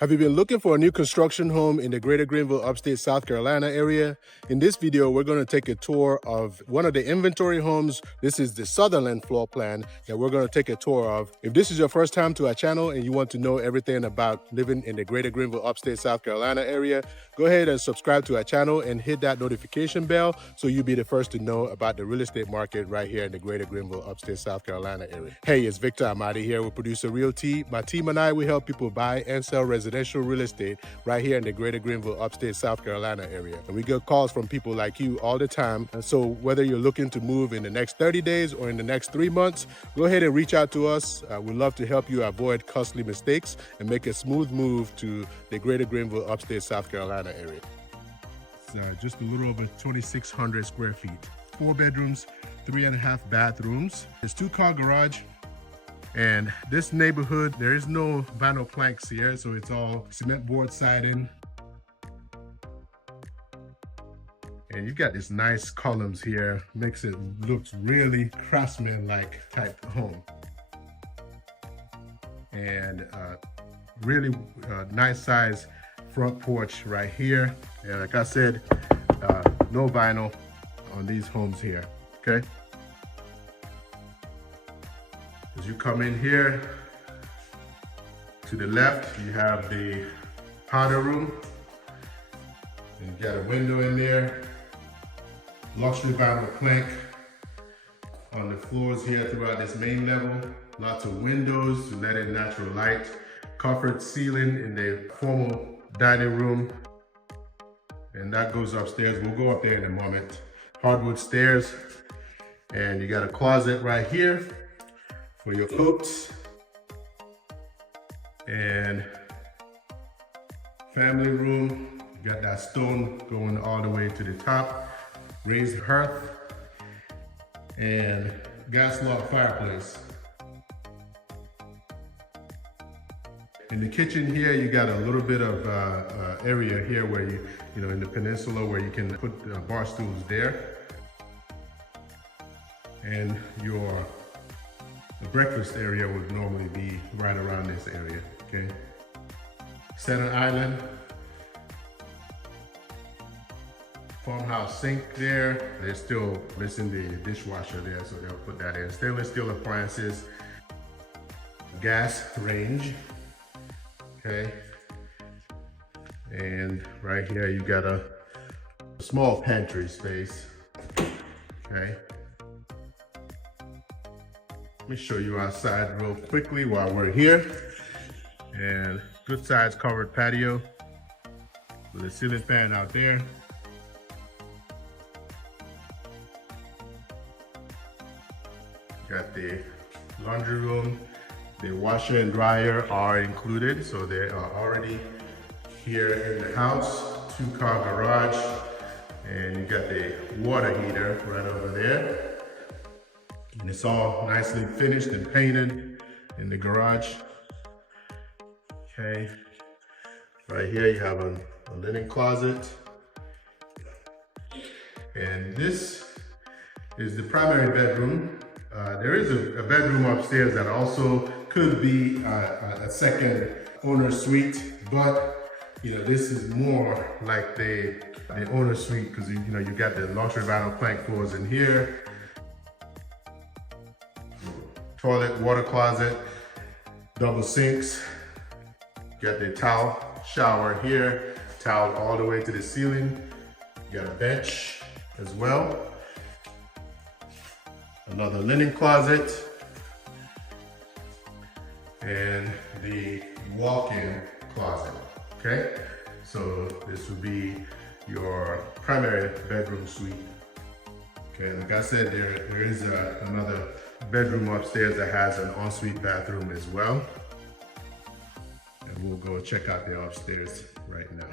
Have you been looking for a new construction home in the greater Greenville, upstate South Carolina area? In this video, we're going to take a tour of one of the inventory homes. This is the Sutherland Floor Plan that we're going to take a tour of. If this is your first time to our channel and you want to know everything about living in the greater Greenville, upstate South Carolina area, go ahead and subscribe to our channel and hit that notification bell so you'll be the first to know about the real estate market right here in the greater Greenville, upstate South Carolina area. Hey, it's Victor Amadi here with producer Realty. My team and I, we help people buy and sell residential real estate right here in the greater Greenville, upstate South Carolina area. And we get calls from people like you all the time. And so whether you're looking to move in the next 30 days or in the next 3 months, go ahead and reach out to us. We'd love to help you avoid costly mistakes and make a smooth move to the greater Greenville, upstate South Carolina area. It's just a little over 2,600 square feet. 4 bedrooms, 3.5 bathrooms. There's 2-car garage. And this neighborhood, there is no vinyl planks here, so it's all cement board siding. And you've got these nice columns here, makes it look really craftsman-like type home. And really nice size front porch right here. And like I said, no vinyl on these homes here, okay? As you come in here, to the left, you have the powder room. And you got a window in there. Luxury vinyl plank on the floors here throughout this main level. Lots of windows to let in natural light. Covered ceiling in the formal dining room. And that goes upstairs. We'll go up there in a moment. Hardwood stairs. And you got a closet right here for your coats, and family room. You got that stone going all the way to the top, raised hearth, and gas log fireplace. In the kitchen here, you got a little bit of area here where you know, in the peninsula where you can put bar stools there, and the breakfast area would normally be right around this area, okay? Center island. Farmhouse sink there. They're still missing the dishwasher there, so they'll put that in. Stainless steel appliances. Gas range, okay? And right here you got a small pantry space, okay? Let me show you outside real quickly while we're here. And good size covered patio with a ceiling fan out there. Got the laundry room. The washer and dryer are included, so they are already here in the house. 2-car garage, and you got the water heater right over there. And it's all nicely finished and painted in the garage. Okay, right here you have a linen closet. And this is the primary bedroom. There is a bedroom upstairs that also could be a second owner suite, but you know, this is more like the owner suite because you know, you got the luxury vinyl plank floors in here. Toilet, water closet, double sinks. Got the towel shower here, towel all the way to the ceiling. You got a bench as well. Another linen closet. And the walk-in closet, okay? So this would be your primary bedroom suite. Okay, like I said, there is another bedroom upstairs that has an ensuite bathroom as well. And we'll go check out the upstairs right now.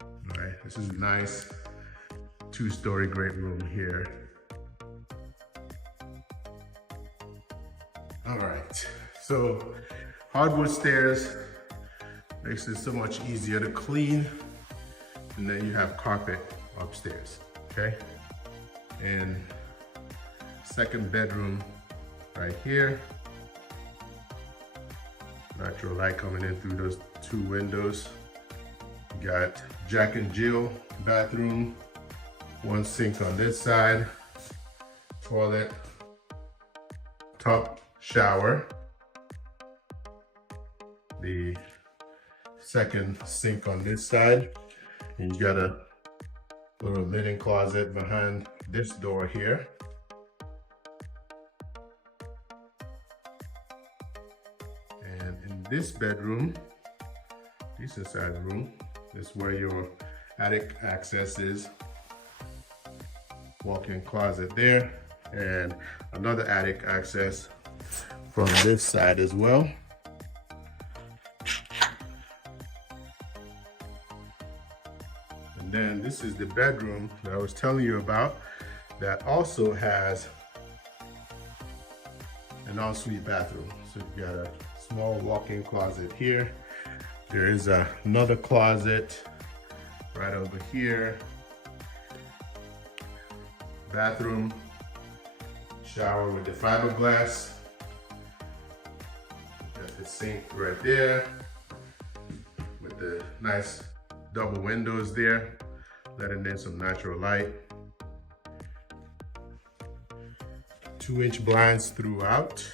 All right, this is a nice 2-story great room here. All right, so hardwood stairs makes it so much easier to clean. And then you have carpet upstairs, okay? And second bedroom right here. Natural light coming in through those 2 windows. You got Jack and Jill bathroom, 1 sink on this side, toilet, tub, shower, the 2nd sink on this side, and you got a little linen closet behind this door here. And in this bedroom, decent sized room, this is where your attic access is. Walk-in closet there, and another attic access from this side as well. And then this is the bedroom that I was telling you about that also has an ensuite bathroom. So you've got a small walk-in closet here. There is another closet right over here. Bathroom, shower with the fiberglass. Got the sink right there with the nice double windows there, letting in some natural light. 2-inch blinds throughout.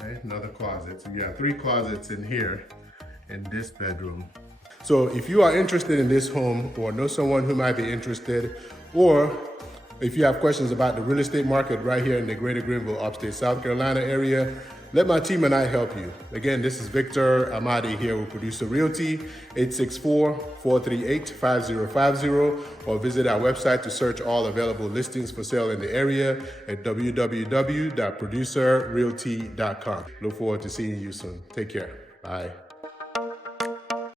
Okay, another closet. So you got 3 closets in here in this bedroom. So if you are interested in this home or know someone who might be interested, or if you have questions about the real estate market right here in the greater Greenville, upstate South Carolina area, let my team and I help you. Again, this is Victor Amadi here with Producer Realty, 864-438-5050, or visit our website to search all available listings for sale in the area at www.producerrealty.com. Look forward to seeing you soon. Take care. Bye.